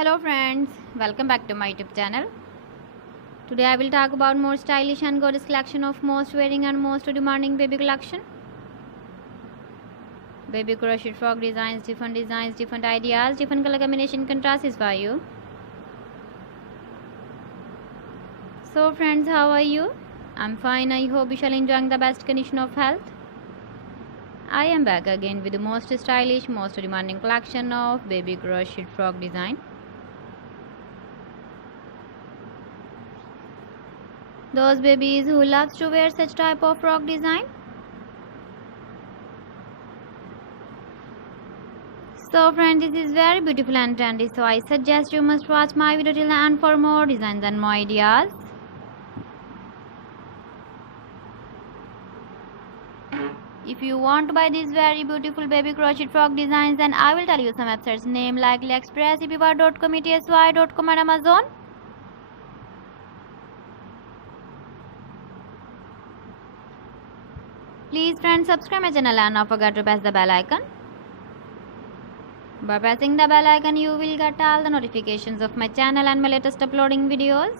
Hello friends, welcome back to my YouTube channel. Today I will talk about more stylish and gorgeous collection of most wearing and most demanding baby collection. Baby crochet frog designs, different ideas, different color combination contrasts for you. So friends, how are you? I'm fine. I hope you shall enjoying the best condition of health. I am back again with the most stylish, most demanding collection of baby crochet frog design. Those babies who loves to wear such type of frog design. So friends, this is very beautiful and trendy, so I suggest you must watch my video till the end for more designs and more ideas. If you want to buy these very beautiful baby crochet frog designs, then I will tell you some websites name like AliExpress, eBay.com, etsy.com and Amazon. Please friends, subscribe my channel and not forget to press the bell icon. By pressing the bell icon, you will get all the notifications of my channel and my latest uploading videos.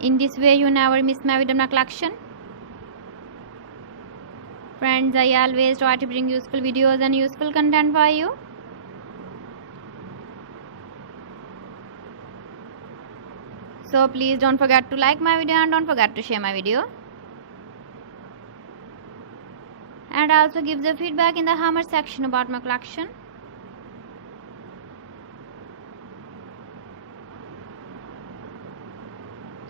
In this way, you never miss my video collection. Friends, I always try to bring useful videos and useful content for you. So please don't forget to like my video and don't forget to share my video. And also give the feedback in the comment section about my collection.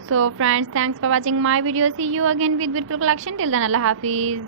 So friends, thanks for watching my video. See you again with beautiful collection. Till then, Allah Hafiz.